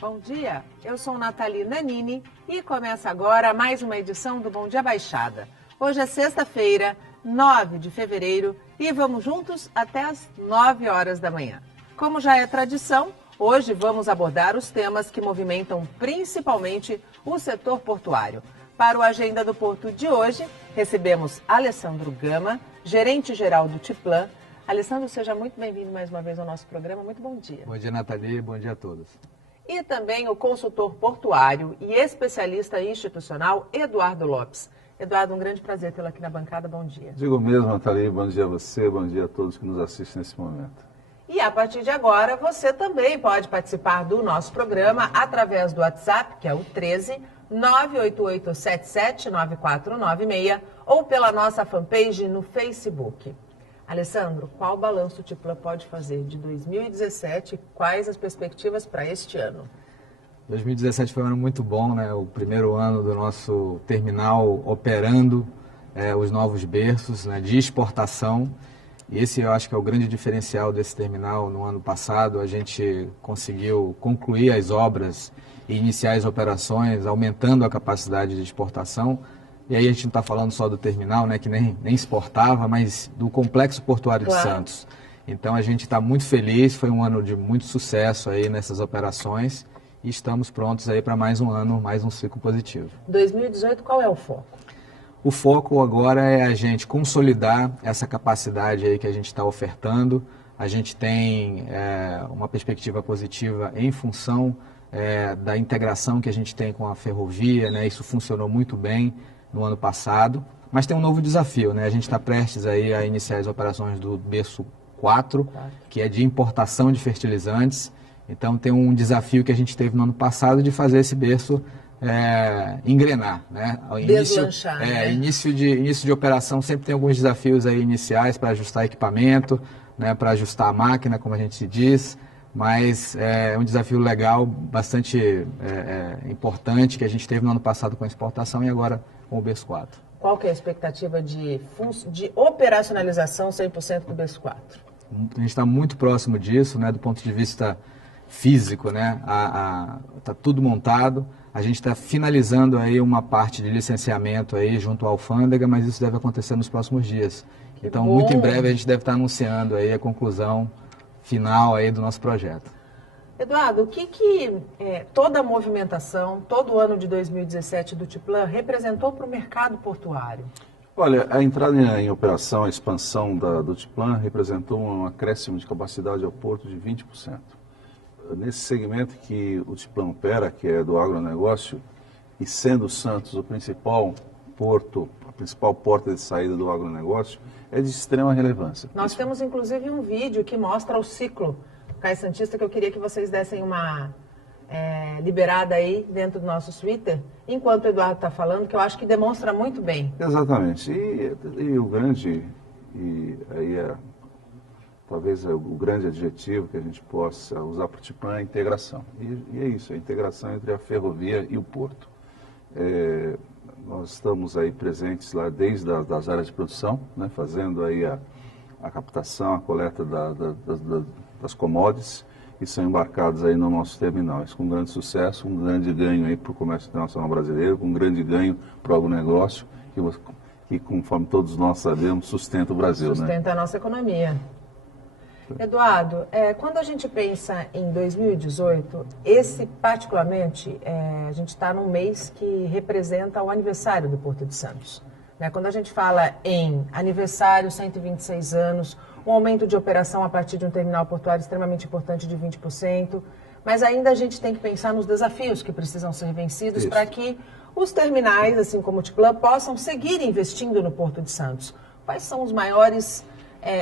Bom dia, eu sou Nathalie Nanini e começa agora mais uma edição do Bom Dia Baixada. Hoje é sexta-feira, 9 de fevereiro e vamos juntos até as 9 horas da manhã. Como já é tradição, hoje vamos abordar os temas que movimentam principalmente o setor portuário. Para o Agenda do Porto de hoje, recebemos Alessandro Gama, gerente-geral do Tiplan. Alessandro, seja muito bem-vindo mais uma vez ao nosso programa. Muito bom dia. Bom dia, Nathalie. Bom dia a todos. E também o consultor portuário e especialista institucional, Eduardo Lopes. Eduardo, um grande prazer tê-lo aqui na bancada. Bom dia. Digo mesmo, Nathalie. Bom dia a você, bom dia a todos que nos assistem nesse momento. E a partir de agora, você também pode participar do nosso programa através do WhatsApp, que é o 13 988779496, ou pela nossa fanpage no Facebook. Alessandro, qual balanço o Tiplan pode fazer de 2017 e quais as perspectivas para este ano? 2017 foi um ano muito bom, né? O primeiro ano do nosso terminal operando os novos berços, né, de exportação. E esse eu acho que é o grande diferencial desse terminal. No ano passado a gente conseguiu concluir as obras e iniciar as operações, aumentando a capacidade de exportação. E aí a gente não está falando só do terminal, né, que nem exportava, mas do complexo portuário de Santos. Então a gente está muito feliz, foi um ano de muito sucesso aí nessas operações e estamos prontos aí para mais um ano, mais um ciclo positivo. 2018, qual é o foco? O foco agora é a gente consolidar essa capacidade aí que a gente está ofertando. A gente tem uma perspectiva positiva em função da integração que a gente tem com a ferrovia, né? Isso funcionou muito bem no ano passado, mas tem um novo desafio, né? A gente está prestes aí a iniciar as operações do berço 4, que é de importação de fertilizantes. Então tem um desafio que a gente teve no ano passado de fazer esse berço engrenar, né? Deslanchar, né? Início de operação sempre tem alguns desafios aí iniciais para ajustar equipamento, né? Para ajustar a máquina, como a gente diz, mas é um desafio legal, bastante importante que a gente teve no ano passado com a exportação e agora com o berço 4. Qual que é a expectativa de operacionalização 100% do berço 4? A gente está muito próximo disso, né, do ponto de vista físico, né? Tá tudo montado. A gente está finalizando aí uma parte de licenciamento aí junto à alfândega, mas isso deve acontecer nos próximos dias. Então, muito em breve a gente deve estar anunciando aí a conclusão final aí do nosso projeto. Eduardo, o que toda a movimentação, todo o ano de 2017 do Tiplan representou para o mercado portuário? Olha, a entrada em operação, a expansão do Tiplan representou um acréscimo de capacidade ao porto de 20%. Nesse segmento que o Tiplan opera, que é do agronegócio, e sendo Santos o principal porto, a principal porta de saída do agronegócio, é de extrema relevância. Nós temos inclusive um vídeo que mostra o ciclo Cais Santista, que eu queria que vocês dessem uma liberada aí dentro do nosso Twitter, enquanto o Eduardo está falando, que eu acho que demonstra muito bem. Exatamente. E o grande, talvez o grande adjetivo que a gente possa usar para o Tiplan é a integração. E é isso, a integração entre a ferrovia e o porto. Nós estamos aí presentes lá desde as áreas de produção, né, fazendo aí a captação, a coleta das commodities e são embarcados aí no nosso terminal. Isso com grande sucesso, um grande ganho aí para o comércio internacional brasileiro, com um grande ganho para o agronegócio, que conforme todos nós sabemos, sustenta o Brasil. Sustenta, né, a nossa economia. Eduardo, quando a gente pensa em 2018, particularmente, a gente está num mês que representa o aniversário do Porto de Santos. Né? Quando a gente fala em aniversário, 126 anos, um aumento de operação a partir de um terminal portuário extremamente importante de 20%, mas ainda a gente tem que pensar nos desafios que precisam ser vencidos para que os terminais, assim como o Tiplan, possam seguir investindo no Porto de Santos. Quais são os maiores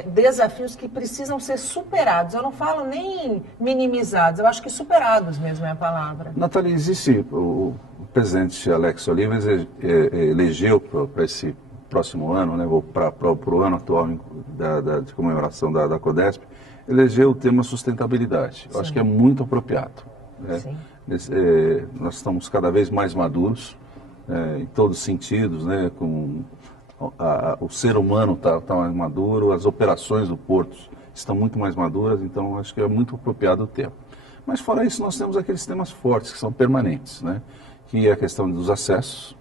desafios que precisam ser superados? Eu não falo nem minimizados, eu acho que superados mesmo é a palavra. Nathalie, existe o presidente Alex Oliva elegeu para esse próximo ano, né, para o ano atual de comemoração da CODESP, elegeu o tema sustentabilidade. Eu acho que é muito apropriado. Né? Nós estamos cada vez mais maduros, em todos os sentidos, né, o ser humano está mais maduro, as operações do porto estão muito mais maduras, então acho que é muito apropriado o tema. Mas fora isso, nós temos aqueles temas fortes, que são permanentes, né? Que é a questão dos acessos,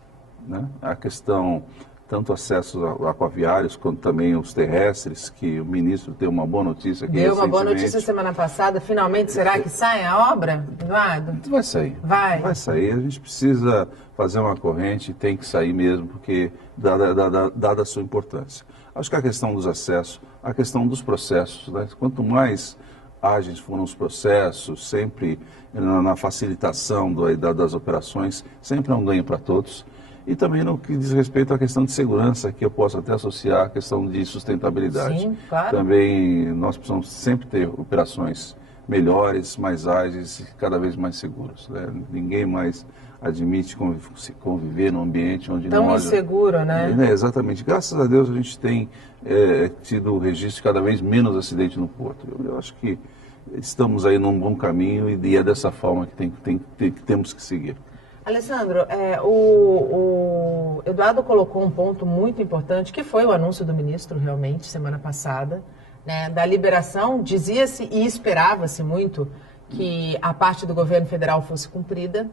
né? A questão, tanto acessos aquaviários, quanto também os terrestres, que o ministro tem uma boa notícia aqui Deu uma boa recentemente. notícia semana passada, finalmente, será que sai a obra, Eduardo? Vai sair. Vai sair. A gente precisa fazer uma corrente, tem que sair mesmo, porque dada a sua importância. Acho que a questão dos acessos, a questão dos processos, né? Quanto mais ágeis foram os processos, sempre na facilitação das operações, sempre é um ganho para todos. E também no que diz respeito à questão de segurança, que eu posso até associar à questão de sustentabilidade. Sim, claro. Também nós precisamos sempre ter operações melhores, mais ágeis e cada vez mais seguras, né? Ninguém mais admite conviver num ambiente onde tão não haja... inseguro, né? Exatamente. Graças a Deus a gente tem tido o registro de cada vez menos acidente no porto. Eu acho que estamos aí num bom caminho e é dessa forma que temos que seguir. Alessandro, o Eduardo colocou um ponto muito importante, que foi o anúncio do ministro, realmente, semana passada, né, da liberação. Dizia-se e esperava-se muito que a parte do governo federal fosse cumprida,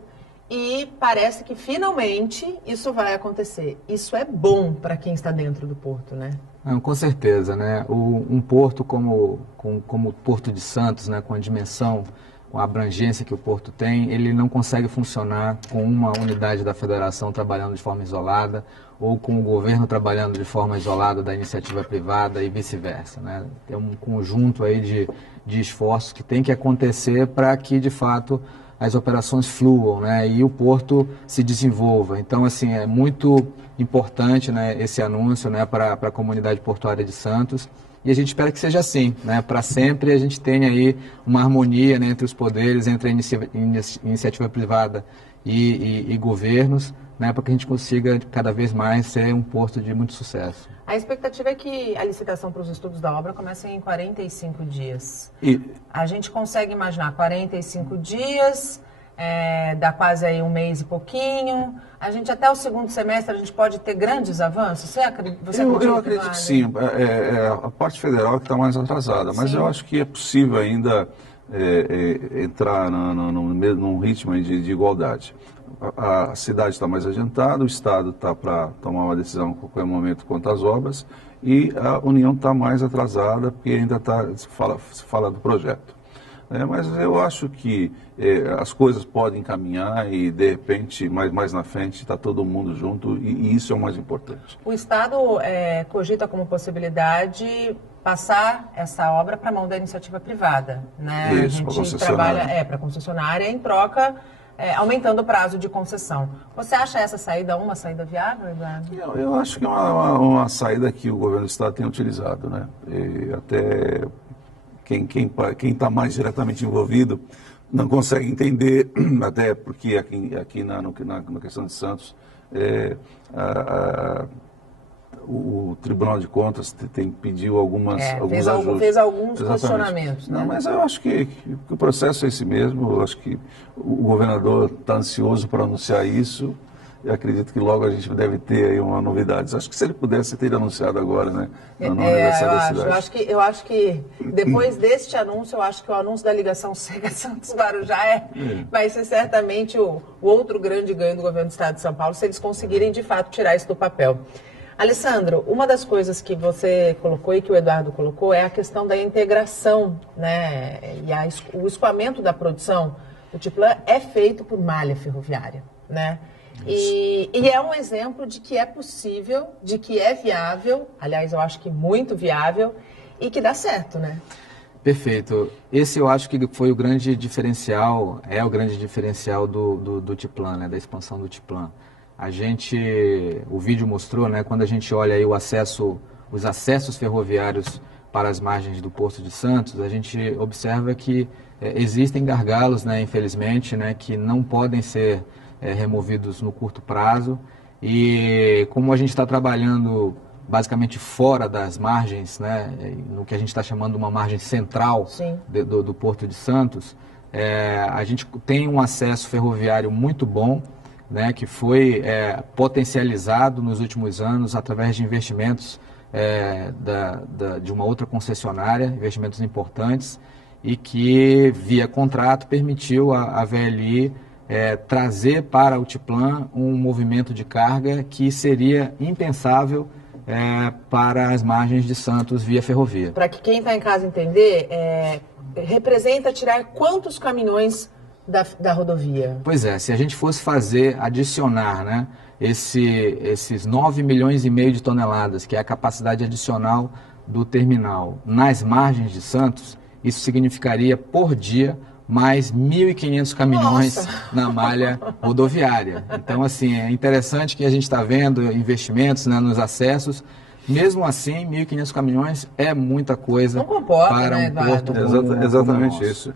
e parece que, finalmente, isso vai acontecer. Isso é bom para quem está dentro do porto, né? Não, com certeza, né? Um porto como o Porto de Santos, né, com a dimensão, com a abrangência que o porto tem, ele não consegue funcionar com uma unidade da federação trabalhando de forma isolada ou com o governo trabalhando de forma isolada da iniciativa privada e vice-versa, né? Tem um conjunto aí de esforços que tem que acontecer para que, de fato, as operações fluam, né, e o porto se desenvolva. Então, assim, é muito importante, né, esse anúncio, né, para a comunidade portuária de Santos. E a gente espera que seja assim, né, para sempre a gente tenha aí uma harmonia, né, entre os poderes, entre a iniciativa privada e governos, né, para que a gente consiga cada vez mais ser um porto de muito sucesso. A expectativa é que a licitação para os estudos da obra comece em 45 dias. A gente consegue imaginar 45 dias, dá quase aí um mês e pouquinho. A gente até o segundo semestre a gente pode ter grandes avanços? Você acredita? Eu acredito que sim. A parte federal que está mais atrasada, mas sim, eu acho que é possível ainda entrar num ritmo de igualdade. A cidade está mais adiantada, o Estado está para tomar uma decisão a qualquer momento quanto às obras, e a União está mais atrasada, porque ainda se fala do projeto. Mas eu acho que as coisas podem caminhar e, de repente, mais na frente, está todo mundo junto, e isso é o mais importante. O Estado cogita como possibilidade passar essa obra para a mão da iniciativa privada, né? Isso, a gente trabalha para a concessionária em troca, aumentando o prazo de concessão. Você acha essa saída uma saída viável, Eduardo? Eu acho que é uma saída que o governo do Estado tem utilizado, né? E até quem está mais diretamente envolvido não consegue entender, até porque aqui na questão de Santos, o Tribunal de Contas pediu alguns ajustes. Fez alguns questionamentos. Não, né? mas eu acho que o processo é esse mesmo. Eu acho que o governador está ansioso para anunciar isso. E acredito que logo a gente deve ter aí uma novidade. Acho que se ele pudesse, teria anunciado agora, né? No aniversário da cidade. Eu acho que depois deste anúncio, eu acho que o anúncio da ligação Sega Santos-Guarujá vai ser certamente o outro grande ganho do governo do Estado de São Paulo, se eles conseguirem, de fato, tirar isso do papel. Alessandro, uma das coisas que você colocou e que o Eduardo colocou é a questão da integração, né? E o escoamento da produção. O Tiplan é feito por malha ferroviária, né? E é um exemplo de que é possível, de que é viável, aliás, eu acho que muito viável, e que dá certo, né? Perfeito. Esse eu acho que foi o grande diferencial, é o grande diferencial do Tiplan, né? Da expansão do Tiplan. O vídeo mostrou, né? Quando a gente olha aí os acessos ferroviários para as margens do Porto de Santos, a gente observa que existem gargalos, né? Infelizmente, né? Que não podem ser removidos no curto prazo, e como a gente está trabalhando basicamente fora das margens, né, no que a gente está chamando de uma margem central do Porto de Santos, a gente tem um acesso ferroviário muito bom, né, que foi potencializado nos últimos anos através de investimentos de uma outra concessionária, investimentos importantes. e que, via contrato, permitiu a VLI trazer para a Ultiplan um movimento de carga que seria impensável para as margens de Santos via ferrovia. Para que quem está em casa entender, representa tirar quantos caminhões da rodovia? Pois é, se a gente fosse adicionar, né, esses 9,5 milhões de toneladas, que é a capacidade adicional do terminal, nas margens de Santos, isso significaria por dia mais 1.500 caminhões na malha rodoviária. Então, assim, é interessante que a gente está vendo investimentos, né, nos acessos. Mesmo assim, 1.500 caminhões é muita coisa para um porto como exatamente isso.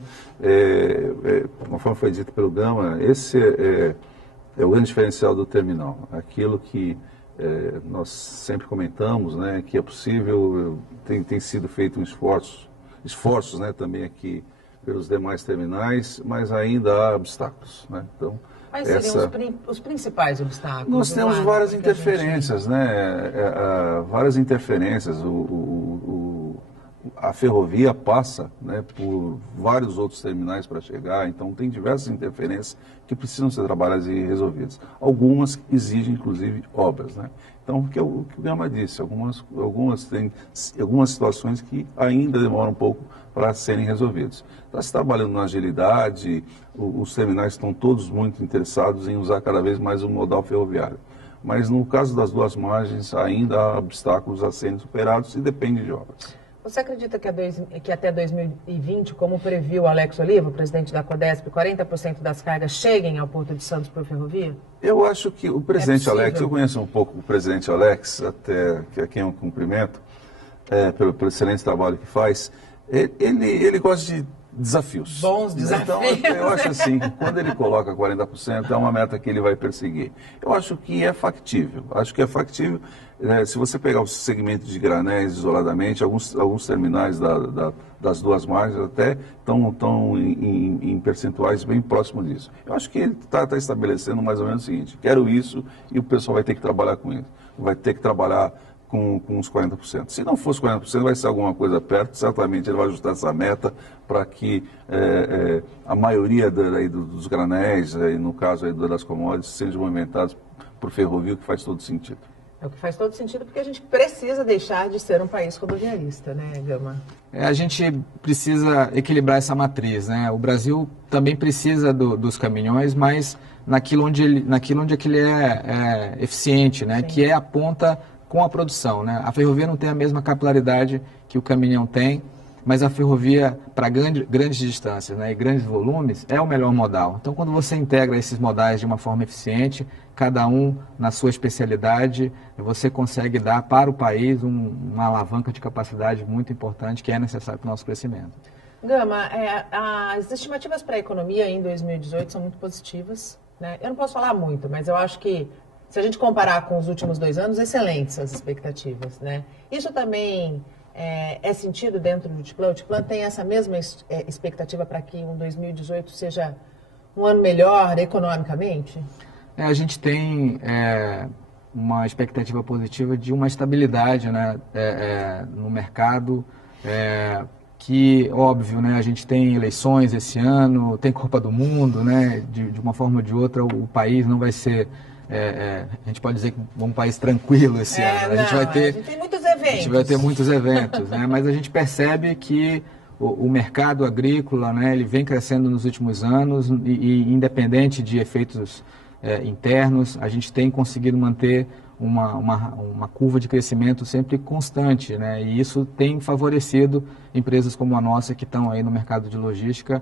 Conforme foi dito pelo Gama, esse é o grande diferencial do terminal. Aquilo que nós sempre comentamos, né, que é possível, tem sido feito esforços, né, também aqui pelos demais terminais, mas ainda há obstáculos, né? Então, quais seriam os principais obstáculos? Nós temos várias interferências, né? Várias interferências. A ferrovia passa, né, por vários outros terminais para chegar, então tem diversas interferências que precisam ser trabalhadas e resolvidas. Algumas exigem, inclusive, obras, né? Então, o que o Gama disse, algumas situações que ainda demoram um pouco para serem resolvidas. Está se trabalhando na agilidade, os terminais estão todos muito interessados em usar cada vez mais o modal ferroviário. Mas no caso das duas margens, ainda há obstáculos a serem superados e depende de obras. Você acredita que até 2020, como previu Alex Oliva, presidente da Codesp, 40% das cargas cheguem ao Porto de Santos por ferrovia? Eu acho que o presidente Alex, eu conheço um pouco o presidente Alex, até que a quem eu cumprimento, pelo excelente trabalho que faz. Ele gosta de desafios. Bons desafios. Então, eu acho assim, que quando ele coloca 40%, é uma meta que ele vai perseguir. Eu acho que é factível. Se você pegar o segmento de granéis isoladamente, alguns terminais das duas margens até estão em percentuais bem próximos disso. Eu acho que ele está estabelecendo mais ou menos o seguinte: quero isso, e o pessoal vai ter que trabalhar com isso. Vai ter que trabalhar com uns 40%. Se não fosse 40%, vai ser alguma coisa perto. Certamente ele vai ajustar essa meta para que a maioria dos granéis, no caso das commodities, sejam movimentados por ferrovia, o que faz todo sentido. É o que faz todo sentido, porque a gente precisa deixar de ser um país rodoviarista, né, Gama? A gente precisa equilibrar essa matriz, né? O Brasil também precisa dos caminhões, mas naquilo onde ele é eficiente, né? Sim. Que é a ponta com a produção, né? A ferrovia não tem a mesma capilaridade que o caminhão tem, mas a ferrovia, para grandes distâncias, né, e grandes volumes, é o melhor modal. Então, quando você integra esses modais de uma forma eficiente, cada um na sua especialidade, você consegue dar para o país uma alavanca de capacidade muito importante que é necessária para o nosso crescimento. Gama, as estimativas para a economia em 2018 são muito positivas, né? Eu não posso falar muito, mas eu acho que, se a gente comparar com os últimos 2 anos, excelentes as expectativas, né? Isso também é sentido dentro do Ultiplan? O Ultiplan tem essa mesma expectativa para que 2018 seja um ano melhor economicamente? A gente tem uma expectativa positiva de uma estabilidade, né, no mercado, que, óbvio, né, a gente tem eleições esse ano, tem Copa do Mundo, né, de uma forma ou de outra o país não vai ser... a gente pode dizer que é um país tranquilo esse ano. A gente tem muitos eventos. A gente vai ter muitos eventos, né? Mas a gente percebe que o mercado agrícola, né, ele vem crescendo nos últimos anos e independente de efeitos internos, a gente tem conseguido manter uma curva de crescimento sempre constante, né? E isso tem favorecido empresas como a nossa que estão aí no mercado de logística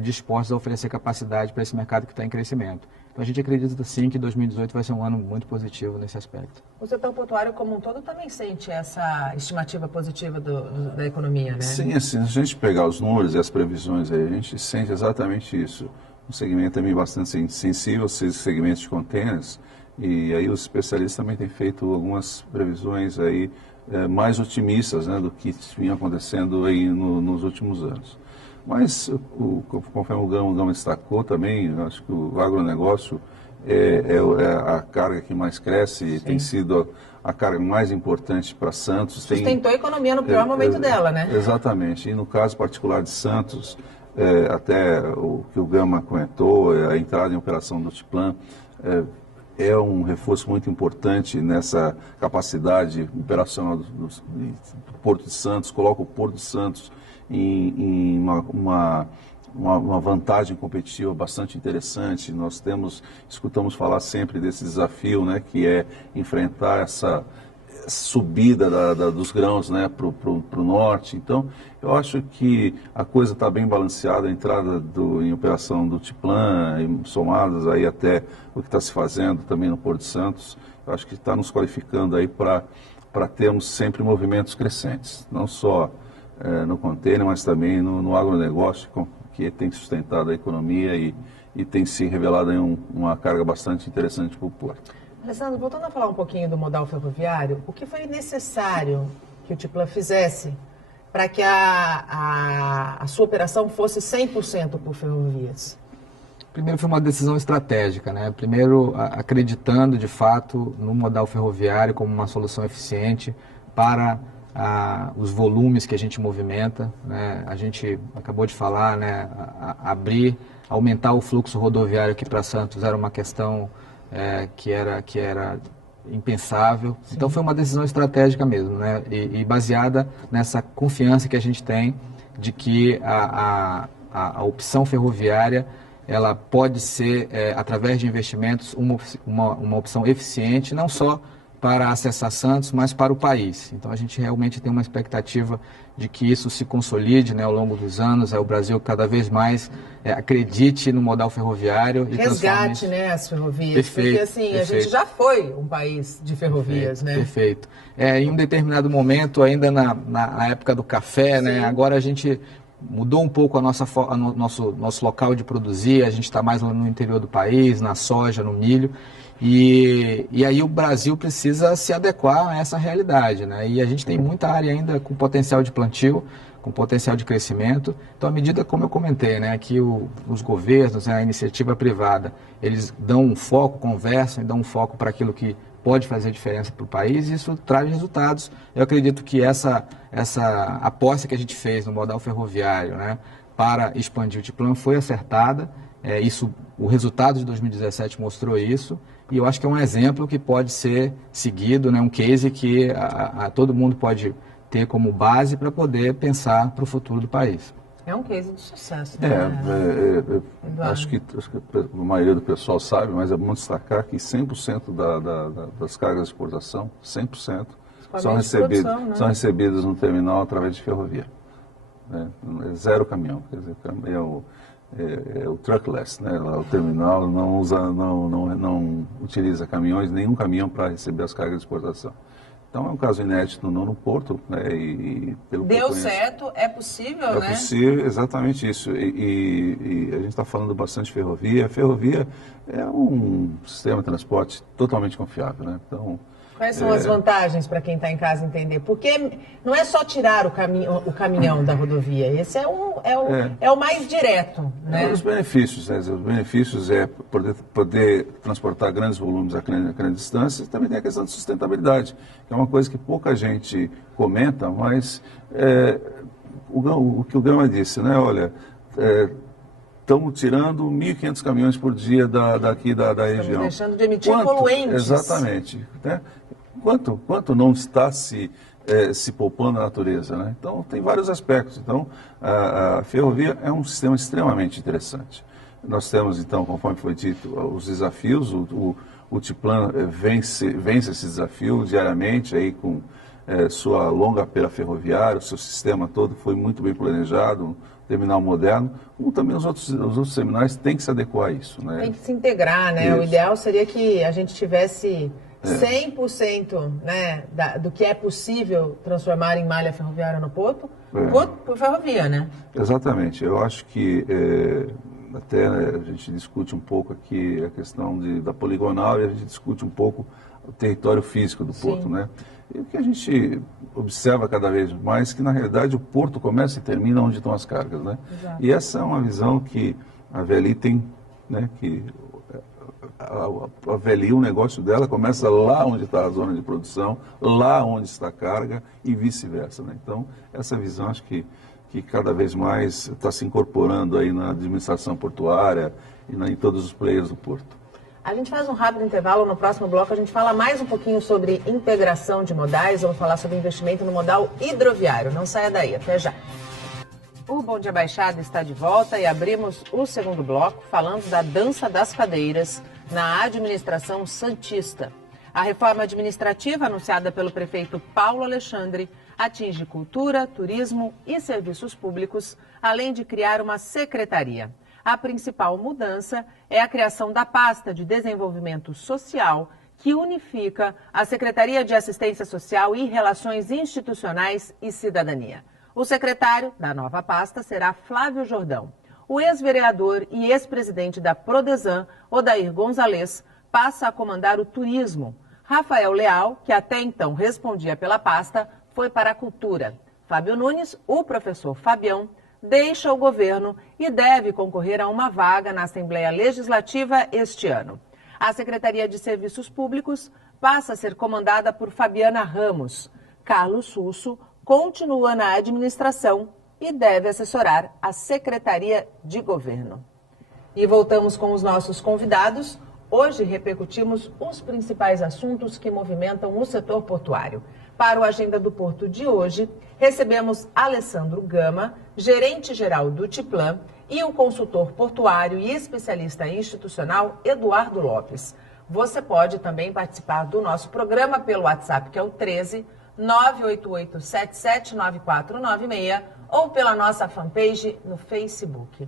dispostas a oferecer capacidade para esse mercado que está em crescimento. Então a gente acredita sim que 2018 vai ser um ano muito positivo nesse aspecto. O setor portuário como um todo também sente essa estimativa positiva da economia, né? Sim, assim, se a gente pegar os números e as previsões aí, a gente sente exatamente isso. Um segmento também bastante sensível, esses segmentos de containers, e aí os especialistas também têm feito algumas previsões aí mais otimistas, né, do que vinha acontecendo aí nos últimos anos. Mas, conforme o Gama destacou também, acho que o agronegócio é a carga que mais cresce e tem sido a carga mais importante para Santos. Sustentou a economia no pior momento dela, né? Exatamente. E no caso particular de Santos, até o que o Gama comentou, a entrada em operação do Titiplan, é um reforço muito importante nessa capacidade operacional do Porto de Santos, coloca o Porto de Santos em uma vantagem competitiva bastante interessante. Nós escutamos falar sempre desse desafio, né, que é enfrentar essa subida dos grãos, né, para o norte. Então, eu acho que a coisa está bem balanceada, a entrada em operação do Titiplan, somadas aí até o que está se fazendo também no Porto de Santos, eu acho que está nos qualificando aí para termos sempre movimentos crescentes, não só no container, mas também no agronegócio, que tem sustentado a economia e tem se revelado aí uma carga bastante interessante para o Porto. Alessandro, voltando a falar um pouquinho do modal ferroviário, o que foi necessário que o Titiplan fizesse para que a sua operação fosse 100% por ferrovias? Primeiro foi uma decisão estratégica, né? Primeiro acreditando de fato no modal ferroviário como uma solução eficiente para os volumes que a gente movimenta, né? A gente acabou de falar, né? Aumentar o fluxo rodoviário aqui para Santos era uma questão que era impensável. Sim. Então foi uma decisão estratégica mesmo, né? E baseada nessa confiança que a gente tem de que a opção ferroviária ela pode ser, através de investimentos, uma opção eficiente, não só para acessar Santos, mas para o país. Então a gente realmente tem uma expectativa de que isso se consolide, né, ao longo dos anos, o Brasil cada vez mais acredite no modal ferroviário e resgate, né, as ferrovias. Perfeito, porque assim, perfeito. A gente já foi um país de ferrovias, perfeito, né? Perfeito. Em um determinado momento, ainda na época do café, né, agora a gente mudou um pouco nosso local de produzir, a gente está mais no interior do país, na soja, no milho, e aí o Brasil precisa se adequar a essa realidade, né? E a gente tem muita área ainda com potencial de plantio, com potencial de crescimento. Então, à medida, como eu comentei, né, que os governos, a iniciativa privada, eles dão um foco, conversam e dão um foco para aquilo que pode fazer diferença para o país, e isso traz resultados. Eu acredito que essa aposta que a gente fez no modal ferroviário, né, para expandir o Titiplan foi acertada. O resultado de 2017 mostrou isso, e eu acho que é um exemplo que pode ser seguido, né, um case que todo mundo pode ter como base para poder pensar para o futuro do país. É um case de sucesso, né? Acho que a maioria do pessoal sabe, mas é bom destacar que 100% das cargas de exportação, 100%, são recebidas no terminal através de ferrovia. Zero caminhão, quer dizer, o truckless, né? O terminal não utiliza caminhões, nenhum caminhão para receber as cargas de exportação. Então é um caso inédito no Porto, né? Deu certo, é possível, né? É possível, exatamente isso. E a gente está falando bastante de ferrovia. A ferrovia é um sistema de transporte totalmente confiável, né? Então, quais são as vantagens para quem está em casa entender? Porque não é só tirar o caminhão da rodovia, esse é o mais direto, né? Os benefícios, né? Os benefícios é poder transportar grandes volumes a grandes distâncias. Também tem a questão de sustentabilidade, que é uma coisa que pouca gente comenta, mas o que o Gama disse, né? Olha, estamos tirando 1.500 caminhões por dia daqui da região. Estamos deixando de emitir poluentes. Exatamente. Né? Quanto não está se poupando a natureza, né? Então, tem vários aspectos. Então, a ferrovia é um sistema extremamente interessante. Nós temos, então, conforme foi dito, os desafios. O Titiplan vence esse desafio diariamente, aí com sua longa pera ferroviária, o seu sistema todo foi muito bem planejado, terminal moderno, como também os outros terminais têm que se adequar a isso, né? Tem que se integrar, né? Isso. O ideal seria que a gente tivesse 100%, né, do que é possível transformar em malha ferroviária no Porto, por ferrovia, né? Exatamente. Eu acho que até a gente discute um pouco aqui a questão da poligonal e a gente discute um pouco o território físico do Porto, né? E o que a gente observa cada vez mais é que, na realidade, o Porto começa e termina onde estão as cargas, né? Exato. E essa é uma visão que a VLI tem, né, que avalia o negócio dela, começa lá onde está a zona de produção, lá onde está a carga e vice-versa, né? Então, essa visão acho que cada vez mais está se incorporando aí na administração portuária e em todos os players do porto. A gente faz um rápido intervalo, no próximo bloco a gente fala mais um pouquinho sobre integração de modais, vamos falar sobre investimento no modal hidroviário. Não saia daí, até já. O Bom Dia Baixada está de volta e abrimos o segundo bloco falando da dança das cadeiras na administração santista. A reforma administrativa anunciada pelo prefeito Paulo Alexandre atinge cultura, turismo e serviços públicos, além de criar uma secretaria. A principal mudança é a criação da pasta de desenvolvimento social, que unifica a Secretaria de Assistência Social e Relações Institucionais e Cidadania. O secretário da nova pasta será Flávio Jordão. O ex-vereador e ex-presidente da Prodesan, Odair Gonzalez, passa a comandar o turismo. Rafael Leal, que até então respondia pela pasta, foi para a cultura. Fábio Nunes, o professor Fabião, deixa o governo e deve concorrer a uma vaga na Assembleia Legislativa este ano. A Secretaria de Serviços Públicos passa a ser comandada por Fabiana Ramos. Carlos Susso continua na administração e deve assessorar a Secretaria de Governo. E voltamos com os nossos convidados. Hoje repercutimos os principais assuntos que movimentam o setor portuário. Para o Agenda do Porto de hoje, recebemos Alessandro Gama, gerente-geral do Tiplan, e o consultor portuário e especialista institucional Eduardo Lopes. Você pode também participar do nosso programa pelo WhatsApp, que é o 13 988779496, ou pela nossa fanpage no Facebook.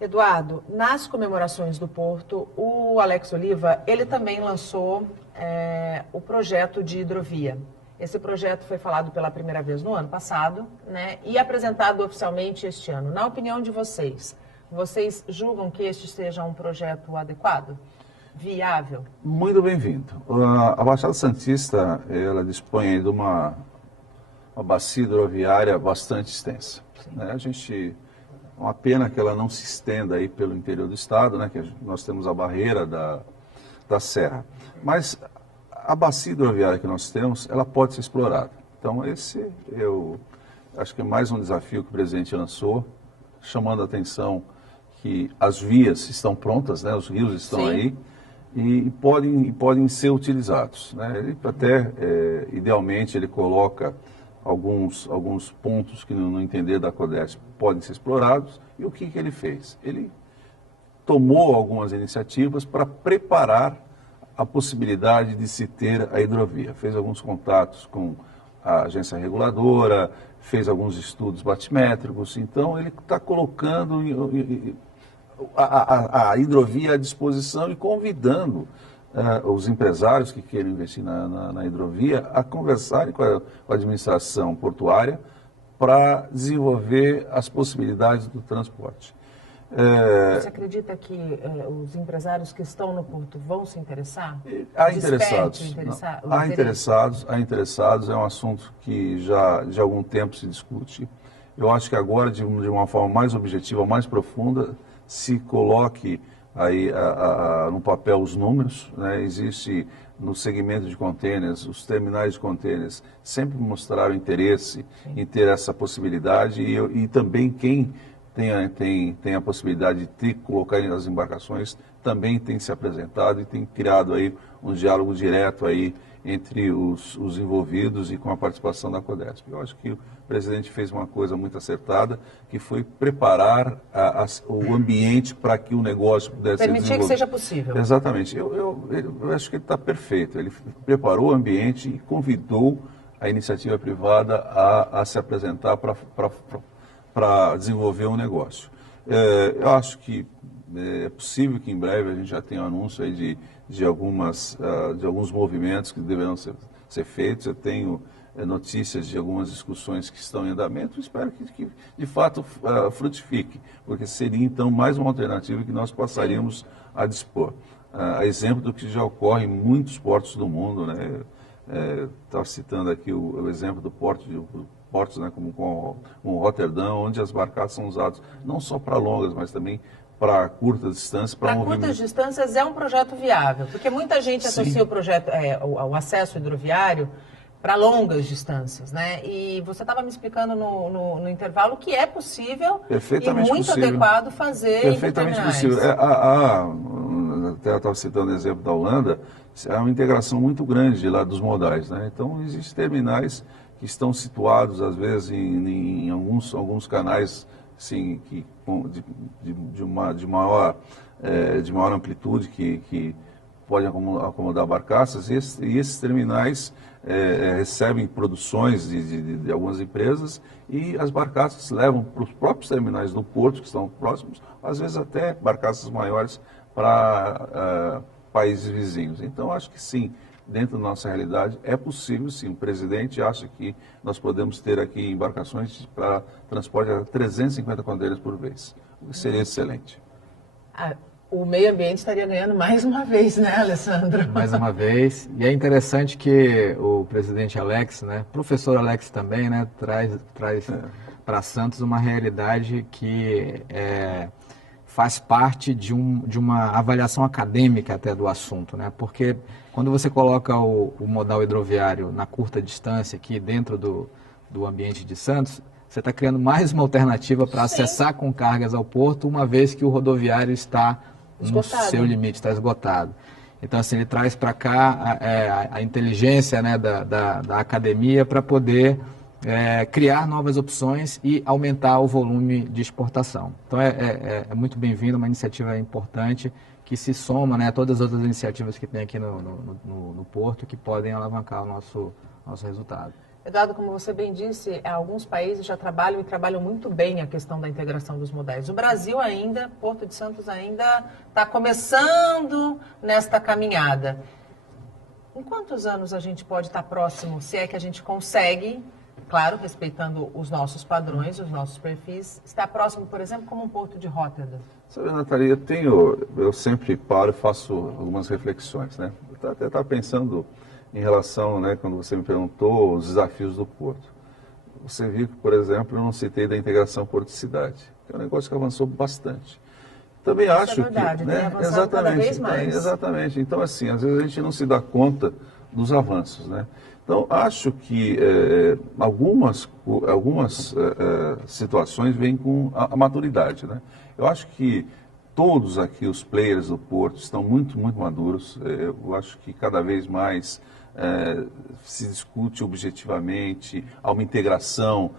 Eduardo, nas comemorações do Porto, o Alex Oliva, ele também lançou o projeto de hidrovia. Esse projeto foi falado pela primeira vez no ano passado, né, e apresentado oficialmente este ano. Na opinião de vocês, vocês julgam que este seja um projeto adequado, viável? Muito bem-vindo. A Baixada Santista, ela dispõe de uma bacia hidroviária bastante extensa, né? Uma pena que ela não se estenda aí pelo interior do estado, né? Que nós temos a barreira da Serra. Mas a bacia hidroviária que nós temos, ela pode ser explorada. Então eu acho que é mais um desafio que o presidente lançou, chamando a atenção que as vias estão prontas, né? Os rios estão Sim. aí e podem ser utilizados, né? Ele idealmente, ele coloca alguns pontos que, no entender da CODESP, podem ser explorados. E o que ele fez? Ele tomou algumas iniciativas para preparar a possibilidade de se ter a hidrovia. Fez alguns contatos com a agência reguladora, fez alguns estudos batimétricos. Então, ele está colocando a hidrovia à disposição e convidando os empresários que queiram investir na hidrovia a conversarem com a administração portuária para desenvolver as possibilidades do transporte. Você acredita que os empresários que estão no Porto vão se interessar? Há interessados. Há interessados, é um assunto que já de algum tempo se discute. Eu acho que agora, de uma forma mais objetiva, mais profunda, se coloque aí no papel os números, né? Existe no segmento de contêineres, os terminais de contêineres sempre mostraram interesse em ter essa possibilidade e também quem tem a possibilidade de colocar as embarcações também tem se apresentado e tem criado aí um diálogo direto aí entre os envolvidos e com a participação da CODESP. Eu acho que o presidente fez uma coisa muito acertada, que foi preparar o ambiente para que o negócio pudesse ser desenvolvido. Permitir que seja possível. Exatamente. Eu acho que ele está perfeito. Ele preparou o ambiente e convidou a iniciativa privada a se apresentar para desenvolver um negócio. Eu acho que é possível que em breve a gente já tenha um anúncio aí de alguns movimentos que deverão ser feitos. Eu tenho notícias de algumas discussões que estão em andamento. Espero que de fato frutifique, porque seria então mais uma alternativa que nós passaríamos a dispor. A exemplo do que já ocorre em muitos portos do mundo, né? Estava citando aqui o exemplo do portos, né, como Roterdão, onde as barcaças são usadas não só para longas, mas também para curtas distâncias. Para curtas distâncias é um projeto viável, porque muita gente associa o projeto, o acesso hidroviário para longas distâncias, né? E você estava me explicando no intervalo que é possível e muito adequado fazer perfeitamente possível. Até eu estava citando o exemplo da Holanda, é uma integração muito grande lá dos modais, né? Então, existem terminais que estão situados, às vezes, em alguns canais assim, de maior amplitude, que pode acomodar barcaças, e esses terminais recebem produções de algumas empresas, e as barcaças levam para os próprios terminais do porto, que estão próximos, às vezes até barcaças maiores para países vizinhos. Então, acho que sim, dentro da nossa realidade, é possível, sim. O presidente acha que nós podemos ter aqui embarcações para transporte a 350 contêineres por vez, o que seria excelente. O meio ambiente estaria ganhando mais uma vez, né, Alessandro? Mais uma vez. E é interessante que o presidente Alex, né, professor Alex também, né, traz para Santos uma realidade que faz parte de uma avaliação acadêmica até do assunto, né? Porque quando você coloca o modal hidroviário na curta distância aqui dentro do ambiente de Santos, você está criando mais uma alternativa para acessar com cargas ao porto, uma vez que o rodoviário está esgotado. No seu limite, está esgotado. Então, assim, ele traz para cá a inteligência, né, da academia para poder criar novas opções e aumentar o volume de exportação. Então, é muito bem-vindo, uma iniciativa importante que se soma, né, a todas as outras iniciativas que tem aqui no Porto, que podem alavancar o nosso resultado. Eduardo, como você bem disse, alguns países já trabalham muito bem a questão da integração dos modais. O Brasil ainda, Porto de Santos ainda está começando nesta caminhada. Em quantos anos a gente pode estar próximo, se é que a gente consegue, claro, respeitando os nossos padrões, os nossos perfis, estar próximo, por exemplo, como um porto de Rotterdam? Sabe, Nathalie, eu sempre paro e faço algumas reflexões, né? Eu até estava pensando em relação, né, quando você me perguntou os desafios do porto. Você viu que, por exemplo, eu não citei da integração porto-cidade, que é um negócio que avançou bastante. Também acho verdade, que, né, avançado cada vez mais. Exatamente. Então, assim, às vezes a gente não se dá conta dos avanços, né? Então, acho que algumas situações vêm com a maturidade, né? Eu acho que todos aqui, os players do Porto, estão muito, muito maduros. Eu acho que cada vez mais se discute objetivamente, há uma integração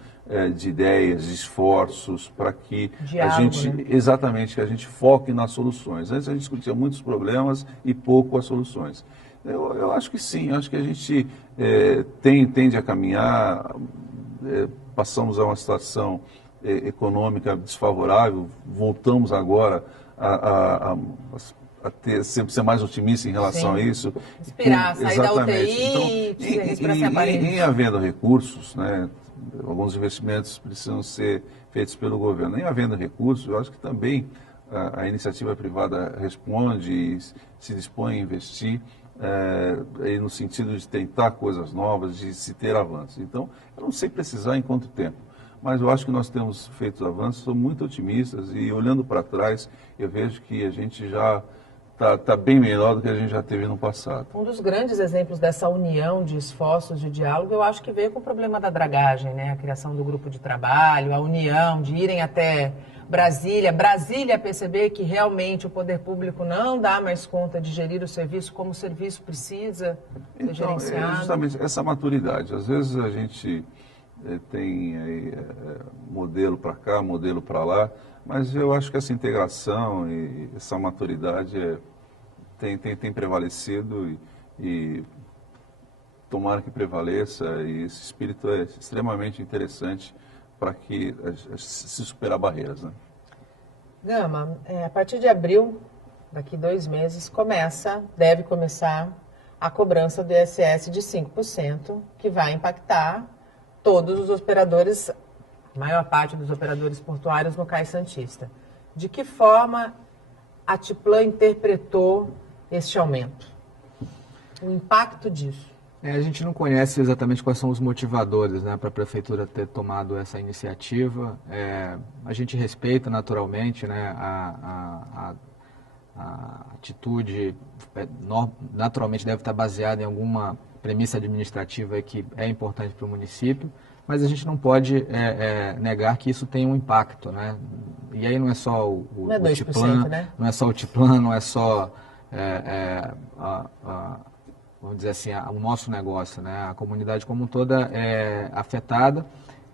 de ideias, de esforços, para que diálogo, a gente, né? Exatamente, que a gente foque nas soluções. Antes a gente discutia muitos problemas e pouco as soluções. Eu acho que sim, acho que a gente tende a caminhar, passamos a uma situação econômica desfavorável, voltamos agora a sempre ser mais otimista em relação a isso. Inspirar, sair da UTI então, em havendo recursos, né, alguns investimentos precisam ser feitos pelo governo. Em havendo recursos, eu acho que também a iniciativa privada responde e se dispõe a investir no sentido de tentar coisas novas, de se ter avanços. Então, eu não sei precisar em quanto tempo, mas eu acho que nós temos feito avanços, sou muito otimistas e olhando para trás, eu vejo que a gente já está bem melhor do que a gente já teve no passado. Um dos grandes exemplos dessa união de esforços de diálogo, eu acho que veio com o problema da dragagem, né? A criação do grupo de trabalho, a união, de irem até Brasília perceber que realmente o poder público não dá mais conta de gerir o serviço como o serviço precisa ser gerenciado. Justamente essa maturidade. Às vezes a gente tem aí, modelo para cá, modelo para lá, mas eu acho que essa integração e essa maturidade tem prevalecido e tomara que prevaleça, e esse espírito é extremamente interessante para que se superar barreiras, né? Gama, a partir de abril, daqui 2 meses, deve começar a cobrança do ISS de 5%, que vai impactar todos os operadores, a maior parte dos operadores portuários no Cais Santista. De que forma a Atiplan interpretou este aumento? O impacto disso? A gente não conhece exatamente quais são os motivadores, né, para a prefeitura ter tomado essa iniciativa. A gente respeita naturalmente, né, a atitude, naturalmente deve estar baseada em alguma premissa administrativa que é importante para o município, mas a gente não pode negar que isso tem um impacto, né? E aí não é só o Tiplan, né? não é só o Tiplan, não é só vamos dizer assim, o nosso negócio, né? A comunidade como toda é afetada.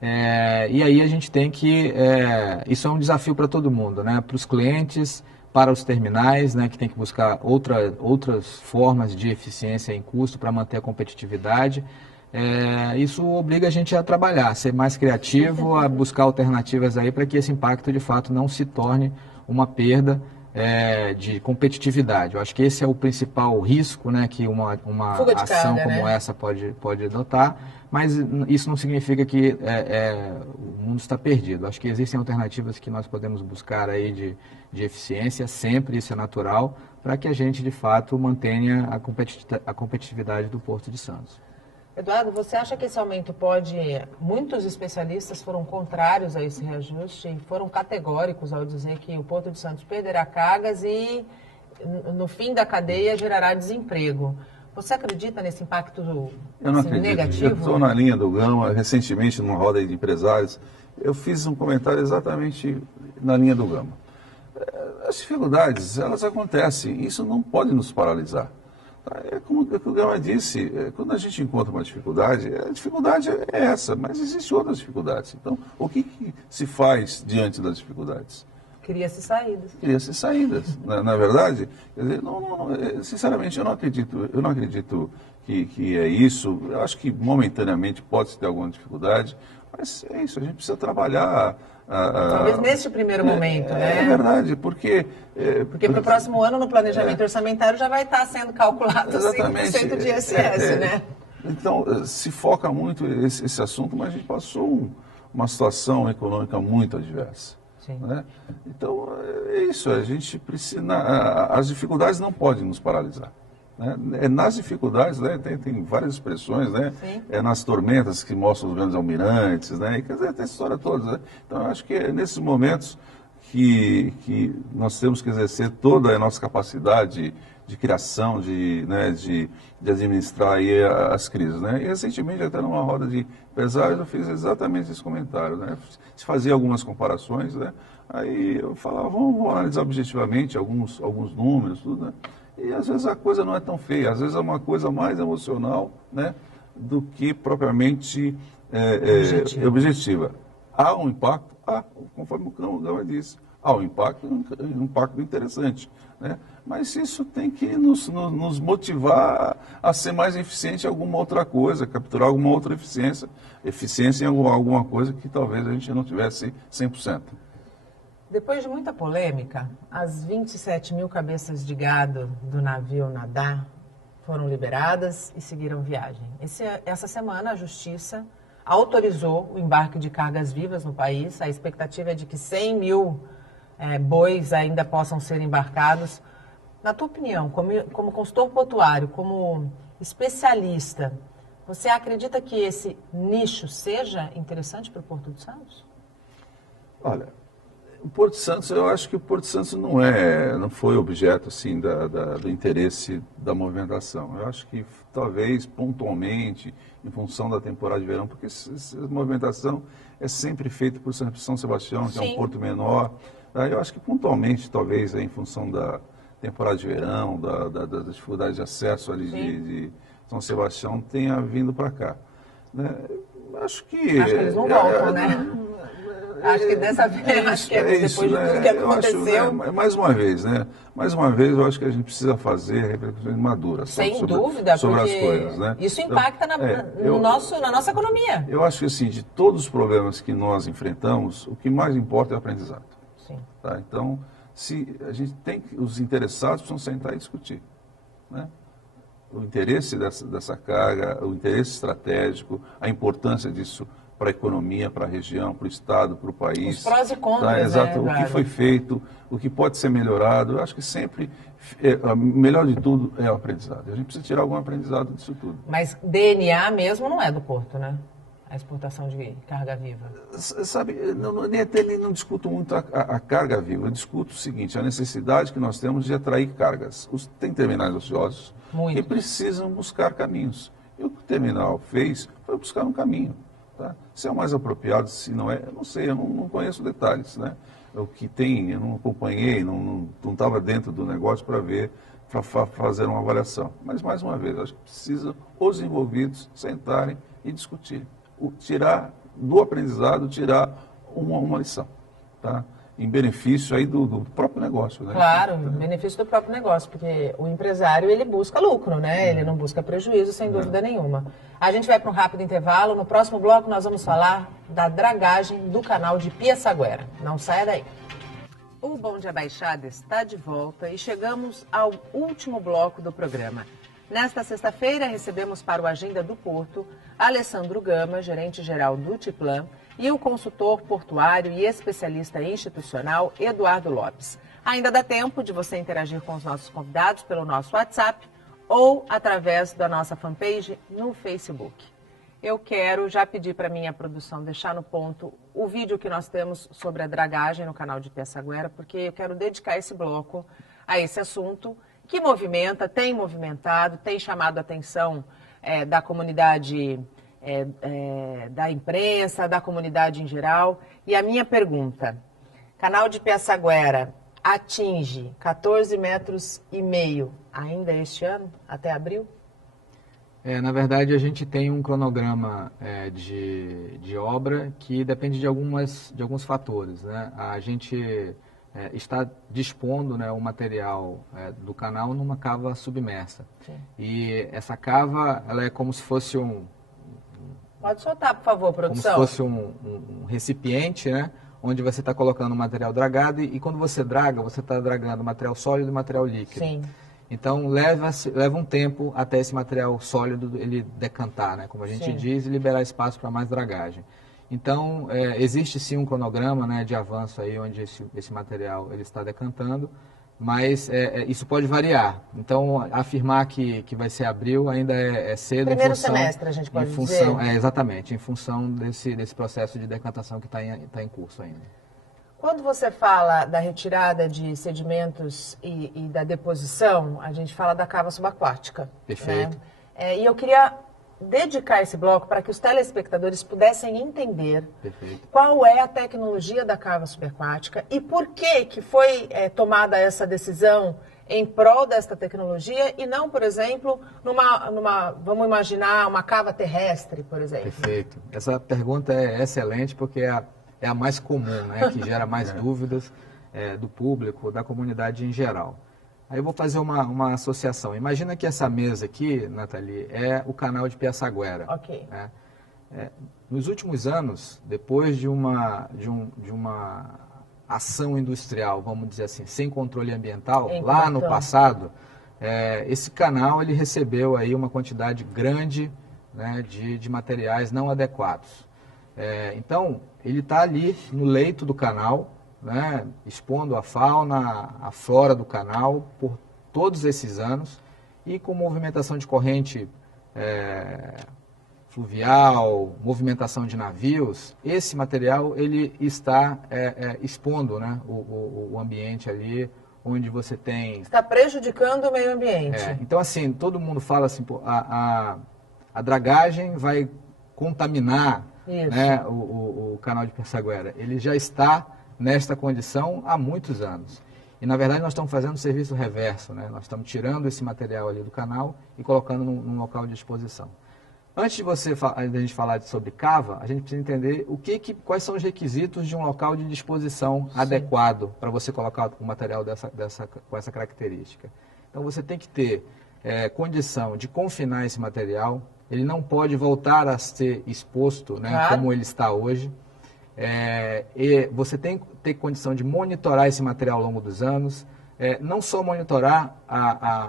E aí a gente tem que... isso é um desafio para todo mundo, né? Para os clientes, para os terminais, né? Que tem que buscar outras formas de eficiência em custo para manter a competitividade. Isso obriga a gente a trabalhar, a ser mais criativo, a buscar alternativas aí para que esse impacto de fato não se torne uma perda de competitividade. Eu acho que esse é o principal risco, né, que uma ação carga, como né? essa pode adotar, mas isso não significa que o mundo está perdido. Acho que existem alternativas que nós podemos buscar aí de eficiência, sempre isso é natural, para que a gente de fato mantenha a competitividade do Porto de Santos. Eduardo, você acha que esse aumento pode... Muitos especialistas foram contrários a esse reajuste e foram categóricos ao dizer que o Porto de Santos perderá cargas e, no fim da cadeia, gerará desemprego. Você acredita nesse impacto Eu não acredito. negativo? Eu estou na linha do Gama, recentemente, numa roda de empresários, eu fiz um comentário exatamente na linha do Gama. As dificuldades, elas acontecem, isso não pode nos paralisar. Como o Gama disse, quando a gente encontra uma dificuldade, a dificuldade é essa, mas existem outras dificuldades. Então, o que se faz diante das dificuldades? Cria-se saídas. Cria-se saídas. Na verdade, quer dizer, sinceramente, eu não acredito que é isso. Eu acho que momentaneamente pode-se ter alguma dificuldade, mas é isso, a gente precisa trabalhar. Talvez neste primeiro momento, né? É verdade, porque para o próximo ano, no planejamento orçamentário, já vai estar sendo calculado exatamente, 5% de ISS, né? Então, se foca muito esse assunto, mas a gente passou uma situação econômica muito adversa. Sim. Né? Então, é isso, a gente precisa... As dificuldades não podem nos paralisar. Né? É nas dificuldades, né? Tem várias expressões, né? É nas tormentas que mostram os grandes almirantes, né? E, quer dizer, tem essa história toda. Né? Então, eu acho que é nesses momentos que nós temos que exercer toda a nossa capacidade de criação, de administrar aí as crises. Né? E recentemente, até numa roda de empresários, eu fiz exatamente esse comentário. Né? Se fazia algumas comparações, né? Aí eu falava, vamos analisar objetivamente alguns números, tudo, né? E às vezes a coisa não é tão feia, às vezes é uma coisa mais emocional, né, do que propriamente objetiva. Há um impacto? Conforme o Gama disse, há um impacto interessante. Né? Mas isso tem que nos motivar a ser mais eficiente em alguma outra coisa, capturar alguma outra eficiência em alguma coisa que talvez a gente não tivesse 100%. Depois de muita polêmica, as 27 mil cabeças de gado do navio Nadar foram liberadas e seguiram viagem. Essa semana, a Justiça autorizou o embarque de cargas vivas no país. A expectativa é de que 100 mil bois ainda possam ser embarcados. Na tua opinião, como consultor portuário, como especialista, você acredita que esse nicho seja interessante para o Porto de Santos? Olha... O Porto de Santos, eu acho que o Porto de Santos não foi objeto assim, do interesse da movimentação. Eu acho que talvez pontualmente, em função da temporada de verão, porque essa movimentação é sempre feita por São Sebastião, que é um porto menor. Eu acho que pontualmente, talvez, em função da temporada de verão, das dificuldades de acesso ali de São Sebastião, tenha vindo para cá. Né? Acho que eles não voltam, né? Acho que dessa vez, depois de tudo que aconteceu... Mais uma vez, né? Mais uma vez, eu acho que a gente precisa fazer reflexões maduras Sem dúvida, sobre porque as coisas, né? Isso impacta na nossa economia. Eu acho que, assim, de todos os problemas que nós enfrentamos, o que mais importa é o aprendizado. Sim. Tá? Então, os interessados precisam sentar e discutir, né? O interesse dessa carga, o interesse estratégico, a importância disso para a economia, para a região, para o Estado, para o país. Os prós e contras, tá? Exato, né, o que foi feito, o que pode ser melhorado. Eu acho que sempre, o melhor de tudo é o aprendizado. A gente precisa tirar algum aprendizado disso tudo. Mas DNA mesmo não é do Porto, né? A exportação de carga viva. Sabe, nem não discuto muito a carga viva, eu discuto o seguinte, a necessidade que nós temos de atrair cargas. Tem terminais ociosos que precisam buscar caminhos. E o que o terminal fez foi buscar um caminho. Tá? Se é o mais apropriado, se não é, eu não sei, eu não conheço detalhes. Né? O que tem, eu não acompanhei, não estava dentro do negócio para ver, para fazer uma avaliação. Mas, mais uma vez, acho que precisa os envolvidos sentarem e discutirem. Tirar do aprendizado, tirar uma lição, tá? Em benefício aí do próprio negócio, né? Claro, em benefício do próprio negócio, porque o empresário, ele busca lucro, né? Ele não busca prejuízo, sem dúvida nenhuma. A gente vai para um rápido intervalo. No próximo bloco, nós vamos falar da dragagem do canal de Piaçaguera. Não saia daí. O Bom Dia Baixada está de volta e chegamos ao último bloco do programa. Nesta sexta-feira, recebemos para o Agenda do Porto Alessandro Gama, gerente-geral do Tiplan, e o consultor portuário e especialista institucional Eduardo Lopes. Ainda dá tempo de você interagir com os nossos convidados pelo nosso WhatsApp ou através da nossa fanpage no Facebook. Eu quero já pedir para a minha produção deixar no ponto o vídeo que nós temos sobre a dragagem no canal de Piaçaguera, porque eu quero dedicar esse bloco a esse assunto que movimenta, tem movimentado, tem chamado a atenção da comunidade, da imprensa, da comunidade em geral. E a minha pergunta, canal de Piaçaguera atinge 14,5 metros ainda este ano, até abril? Na verdade, a gente tem um cronograma de obra que depende de alguns fatores, né? A gente está dispondo, né, o material do canal numa cava submersa. Sim. E essa cava, ela é como se fosse Pode soltar, por favor, produção. Como se fosse um recipiente, né, onde você está colocando o material dragado e quando você draga, você está dragando material sólido e material líquido. Sim. Então, leva um tempo até esse material sólido ele decantar, né, como a gente diz, e liberar espaço para mais dragagem. Então, existe sim um cronograma, né, de avanço aí, onde esse material ele está decantando, mas isso pode variar. Então, afirmar que vai ser abril ainda é cedo. Primeiro semestre, a gente pode dizer. Exatamente, em função desse processo de decantação que está em curso ainda. Quando você fala da retirada de sedimentos e da deposição, a gente fala da cava subaquática. Perfeito. Né? E eu queria dedicar esse bloco para que os telespectadores pudessem entender qual é a tecnologia da cava subaquática e por que foi tomada essa decisão em prol desta tecnologia e não, por exemplo, vamos imaginar uma cava terrestre, por exemplo. Perfeito. Essa pergunta é excelente porque é a mais comum, né, que gera mais dúvidas do público, da comunidade em geral. Aí eu vou fazer uma associação. Imagina que essa mesa aqui, Nathalie, é o canal de Piaçaguera. Ok. Né? Nos últimos anos, depois de uma ação industrial, vamos dizer assim, sem controle ambiental, lá no passado, esse canal ele recebeu aí uma quantidade grande, né, de materiais não adequados. Então, ele está ali no leito do canal, né, expondo a fauna, a flora do canal por todos esses anos e com movimentação de corrente fluvial, movimentação de navios, esse material ele está expondo, né, o ambiente ali onde você tem... Está prejudicando o meio ambiente. Então, assim, todo mundo fala assim, a dragagem vai contaminar, né, o canal de Piaçaguera. Ele já está nesta condição há muitos anos. E, na verdade, nós estamos fazendo o serviço reverso, né? Nós estamos tirando esse material ali do canal e colocando num local de exposição. Antes de a gente falar sobre cava, a gente precisa entender quais são os requisitos de um local de disposição adequado para você colocar o material com essa característica. Então, você tem que ter condição de confinar esse material, ele não pode voltar a ser exposto, né, como ele está hoje. E você tem que ter condição de monitorar esse material ao longo dos anos, não só monitorar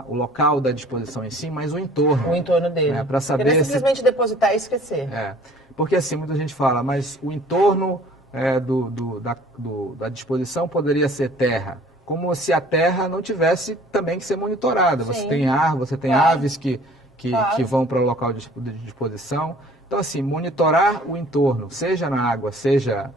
o local da disposição em si, mas o entorno. O entorno dele. Para saber não é simplesmente depositar e esquecer. Porque assim, muita gente fala, mas o entorno da disposição poderia ser terra. Como se a terra não tivesse também que ser monitorada. Sim. Você tem ar, você tem aves que vão para o local de disposição. Então, assim, monitorar o entorno, seja na água, seja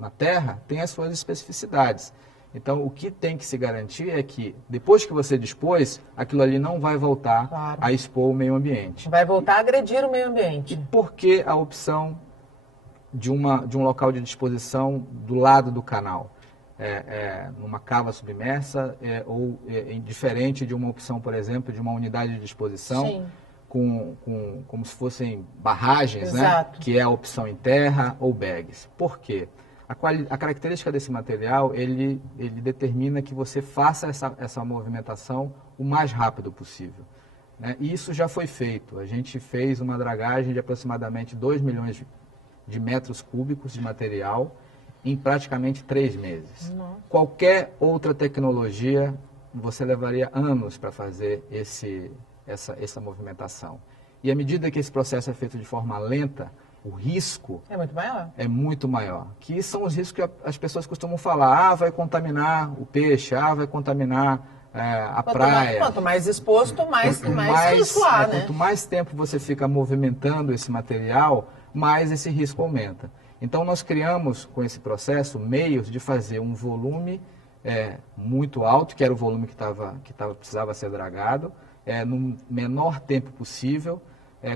na terra, tem as suas especificidades. Então, o que tem que se garantir é que, depois que você dispôs, aquilo ali não vai voltar a expor o meio ambiente. Vai voltar a agredir o meio ambiente. E por que a opção de um local de disposição do lado do canal? Numa cava submersa diferente de uma opção, por exemplo, de uma unidade de disposição como se fossem barragens, né? Que é a opção em terra ou bags. Por quê? A característica desse material, ele determina que você faça essa movimentação o mais rápido possível, né? E isso já foi feito. A gente fez uma dragagem de aproximadamente 2 milhões de metros cúbicos de material em praticamente 3 meses. Nossa. Qualquer outra tecnologia, você levaria anos para fazer essa movimentação. E à medida que esse processo é feito de forma lenta, o risco é muito maior. Que são os riscos que as pessoas costumam falar. Vai contaminar o peixe, vai contaminar a praia. Quanto mais exposto, mais risco há, né? Quanto mais tempo você fica movimentando esse material, mais esse risco aumenta. Então, nós criamos, com esse processo, meios de fazer um volume muito alto, que era o volume que precisava ser dragado, no menor tempo possível,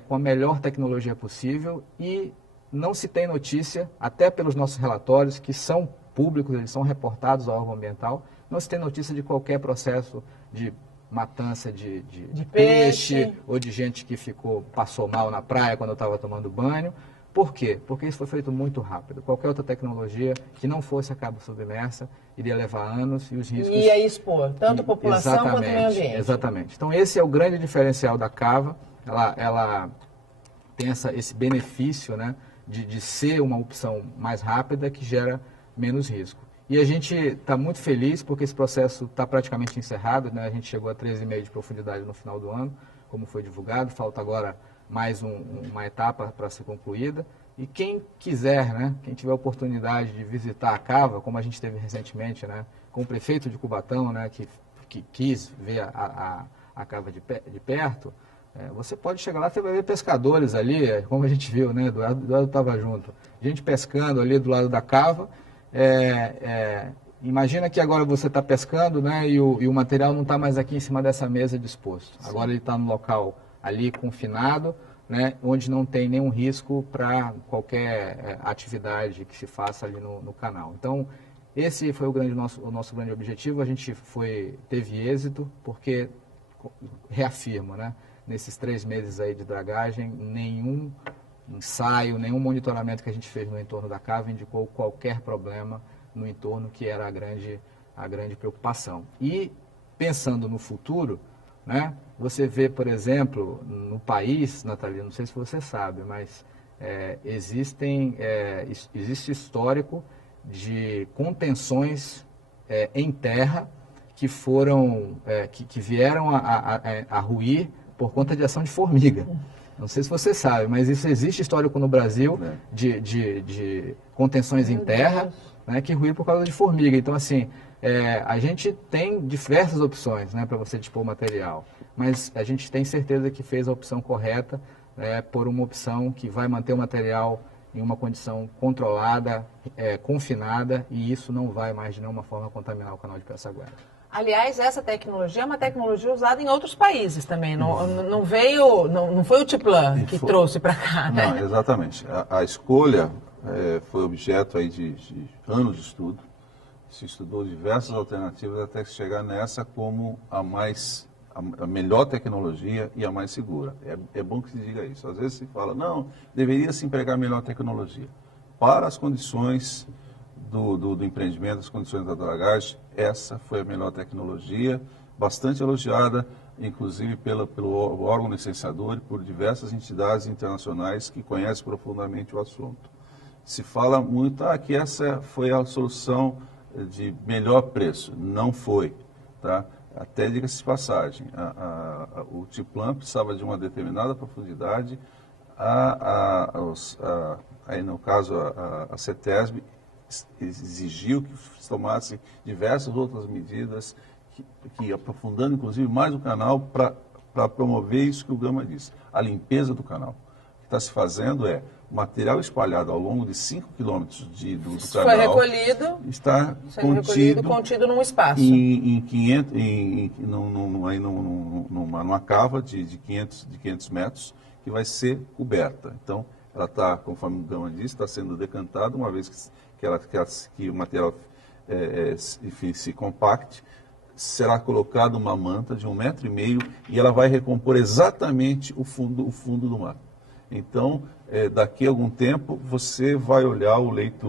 com a melhor tecnologia possível, e não se tem notícia, até pelos nossos relatórios, que são públicos, eles são reportados ao órgão ambiental, não se tem notícia de qualquer processo de matança de peixe, ou de gente que passou mal na praia quando estava tomando banho. Por quê? Porque isso foi feito muito rápido. Qualquer outra tecnologia que não fosse a cabo submersa iria levar anos e os riscos... Ia expor tanto a população quanto o meio ambiente. Exatamente. Então, esse é o grande diferencial da cava. Ela tem esse benefício, né, de ser uma opção mais rápida que gera menos risco. E a gente está muito feliz porque esse processo está praticamente encerrado, né? A gente chegou a 13,5 de profundidade no final do ano, como foi divulgado. Falta agora mais uma etapa para ser concluída. E quem quiser, né, quem tiver a oportunidade de visitar a cava, como a gente teve recentemente, né, com o prefeito de Cubatão, né, que quis ver a cava de perto, você pode chegar lá, você vai ver pescadores ali, como a gente viu, né, Eduardo estava junto, gente pescando ali do lado da cava. Imagina que agora você está pescando, né, e o material não está mais aqui em cima dessa mesa disposto. Sim. Agora ele está no local ali confinado, né, onde não tem nenhum risco para qualquer atividade que se faça ali no canal. Então, esse foi o nosso grande objetivo. A gente teve êxito, porque, reafirmo, né, nesses 3 meses aí de dragagem, nenhum ensaio, nenhum monitoramento que a gente fez no entorno da cava indicou qualquer problema no entorno, que era a grande preocupação. E, pensando no futuro, né, você vê, por exemplo, no país, Nathalie, não sei se você sabe, mas existe histórico de contenções em terra que vieram a ruir por conta de ação de formiga. Não sei se você sabe, mas isso existe histórico no Brasil de contenções em terra, né, que ruíram por causa de formiga. Então, assim, a gente tem diversas opções, né, para você dispor o material, mas a gente tem certeza que fez a opção correta, por uma opção que vai manter o material em uma condição controlada, confinada, e isso não vai mais de nenhuma forma contaminar o canal de Pirassaguera. Aliás, essa tecnologia é uma tecnologia usada em outros países também. Não foi o Tiplan que trouxe para cá, né? Não, exatamente. A escolha foi objeto aí de anos de estudo. Se estudou diversas alternativas até chegar nessa como a melhor tecnologia e a mais segura. É bom que se diga isso. Às vezes se fala, não, deveria se empregar a melhor tecnologia. Para as condições do empreendimento, as condições da dragagem, essa foi a melhor tecnologia, bastante elogiada, inclusive pelo órgão licenciador e por diversas entidades internacionais que conhecem profundamente o assunto. Se fala muito que essa foi a solução de melhor preço. Não foi, tá? Até diga-se de passagem, o Tiplan precisava de uma determinada profundidade, aí no caso a CETESB exigiu que se tomassem diversas outras medidas, que aprofundando inclusive mais o canal para promover isso que o Gama disse, a limpeza do canal. O que está se fazendo é material espalhado ao longo de 5 quilômetros do canal. Foi recolhido, está contido num espaço. Numa cava de 500 metros que vai ser coberta. Então, ela está, conforme o Gama disse, está sendo decantada, uma vez que o material enfim, se compacte, será colocada uma manta de 1,5 metro e ela vai recompor exatamente o fundo do mar. Então, daqui a algum tempo, você vai olhar o leito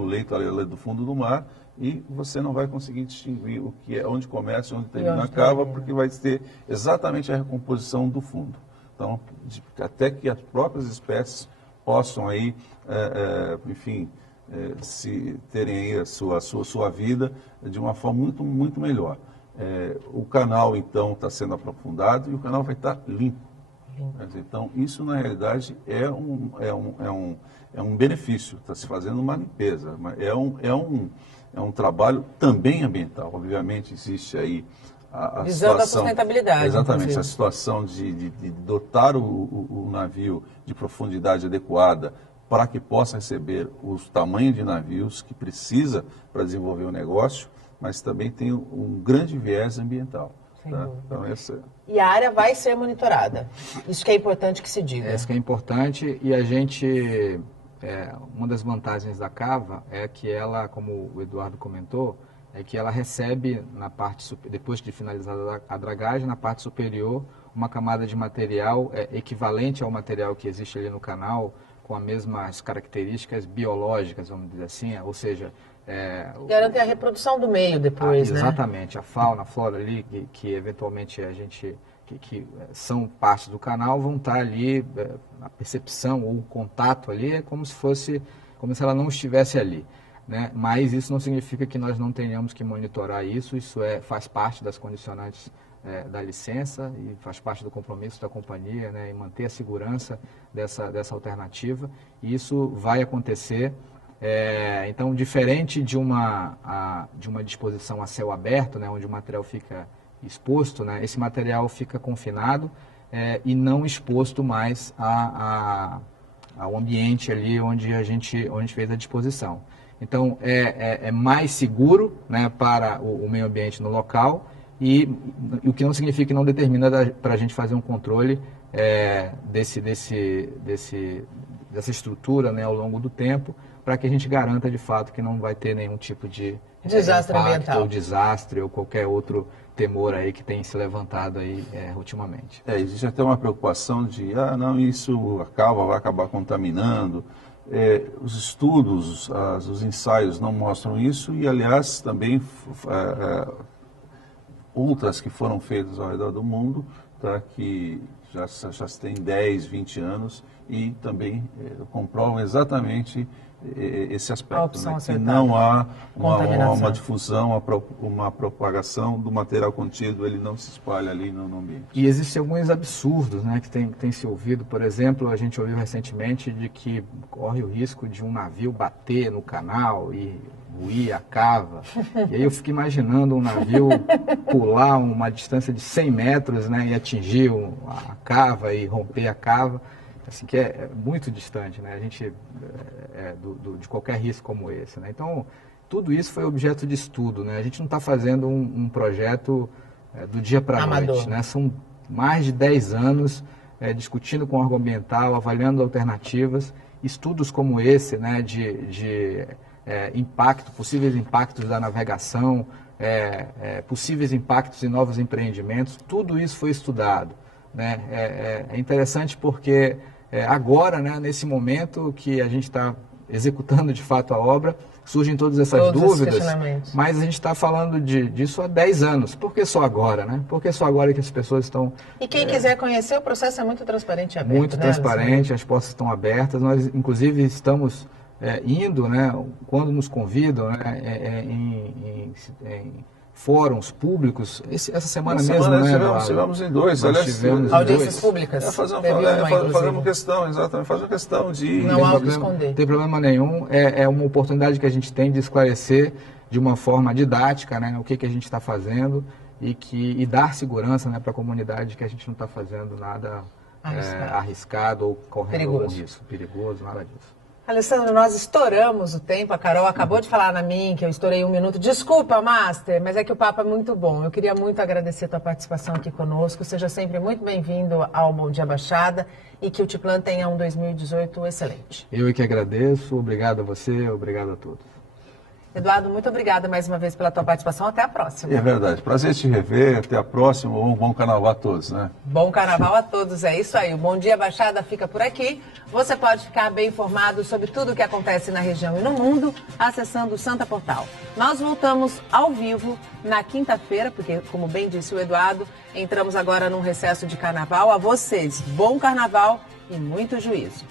do fundo do mar e você não vai conseguir distinguir o que é, onde começa e onde termina a cava, porque vai ter exatamente a recomposição do fundo. Então, até que as próprias espécies possam aí, enfim, se terem aí a sua vida de uma forma muito, muito melhor. O canal, então, está sendo aprofundado e o canal vai estar limpo. Então, isso na realidade é um benefício, está se fazendo uma limpeza, mas é um trabalho também ambiental. Obviamente existe aí a visando situação, a sustentabilidade. exatamente, inclusive. a situação de dotar o navio de profundidade adequada para que possa receber o tamanho de navios que precisa para desenvolver o negócio, mas também tem um grande viés ambiental. Tá? Então, E a área vai ser monitorada. Isso que é importante que se diga. Isso que é importante, e a gente, uma das vantagens da cava é que ela, como o Eduardo comentou, é que ela recebe, depois de finalizada a dragagem, na parte superior, uma camada de material equivalente ao material que existe ali no canal, com as mesmas características biológicas, vamos dizer assim, ou seja... Garante a reprodução do meio depois, né? Exatamente, a fauna, a flora ali, que eventualmente que são parte do canal, vão estar ali, a percepção ou o contato ali é como se ela não estivesse ali, né? Mas isso não significa que nós não tenhamos que monitorar isso faz parte das condicionantes da licença e faz parte do compromisso da companhia, né? E manter a segurança dessa alternativa, e isso vai acontecer. Então, diferente de uma disposição a céu aberto, né, onde o material fica exposto, né, esse material fica confinado e não exposto mais ao ambiente ali onde a gente fez a disposição. Então, é mais seguro, né, para o meio ambiente no local, e o que não significa que não determina para a gente fazer um controle dessa estrutura, né, ao longo do tempo, para que a gente garanta de fato que não vai ter nenhum tipo de desastre ambiental, ou desastre ou qualquer outro temor aí que tem se levantado aí ultimamente. Existe até uma preocupação de, a cava vai acabar contaminando. Os estudos, os ensaios não mostram isso e, aliás, também outras que foram feitas ao redor do mundo, tá, que já se tem 10, 20 anos e também comprovam exatamente esse aspecto, né, que não há uma difusão, uma propagação do material contido, ele não se espalha ali no ambiente. E existem alguns absurdos, né, que tem se ouvido. Por exemplo, a gente ouviu recentemente de que corre o risco de um navio bater no canal e ruir a cava. E aí eu fico imaginando um navio pular uma distância de 100 metros, né, e atingir a cava e romper a cava. Assim, que é muito distante, né? A gente de qualquer risco como esse, né? Então, tudo isso foi objeto de estudo, né? A gente não está fazendo um projeto do dia para a noite, né? São mais de 10 anos discutindo com o órgão ambiental, avaliando alternativas, estudos como esse, né? De possíveis impactos da navegação, possíveis impactos em novos empreendimentos, tudo isso foi estudado, né? É interessante porque agora, né, nesse momento que a gente está executando de fato a obra, surgem todas essas dúvidas, mas a gente está falando disso há 10 anos. Por que só agora, né? Por que só agora que as pessoas estão... E quem quiser conhecer, o processo é muito transparente e aberto. Muito transparente, as portas estão abertas. Nós, inclusive, estamos indo, né, quando nos convidam, né, em fóruns públicos. Essa semana Essa mesmo, semana né? tivemos em dois. Nós Aliás, tivemos em audiências dois. públicas. Fazemos questão, exatamente, fazemos questão de... Não há o que esconder. Não tem problema nenhum. É uma oportunidade que a gente tem de esclarecer de uma forma didática, né, o que a gente está fazendo e dar segurança, né, para a comunidade que a gente não está fazendo nada arriscado ou correndo algum risco perigoso, nada disso. Alessandro, nós estouramos o tempo, a Carol acabou de falar na mim que eu estourei 1 minuto. Desculpa, Master, mas é que o papo é muito bom. Eu queria muito agradecer a tua participação aqui conosco. Seja sempre muito bem-vindo ao Bom Dia Baixada e que o Tiplan tenha um 2018 excelente. Eu que agradeço, obrigado a você, obrigado a todos. Eduardo, muito obrigada mais uma vez pela tua participação. Até a próxima. É verdade. Prazer te rever. Até a próxima. Um bom carnaval a todos, né? Bom carnaval a todos. É isso aí. O Bom Dia Baixada fica por aqui. Você pode ficar bem informado sobre tudo o que acontece na região e no mundo acessando o Santa Portal. Nós voltamos ao vivo na quinta-feira, porque, como bem disse o Eduardo, entramos agora num recesso de carnaval. A vocês, bom carnaval e muito juízo.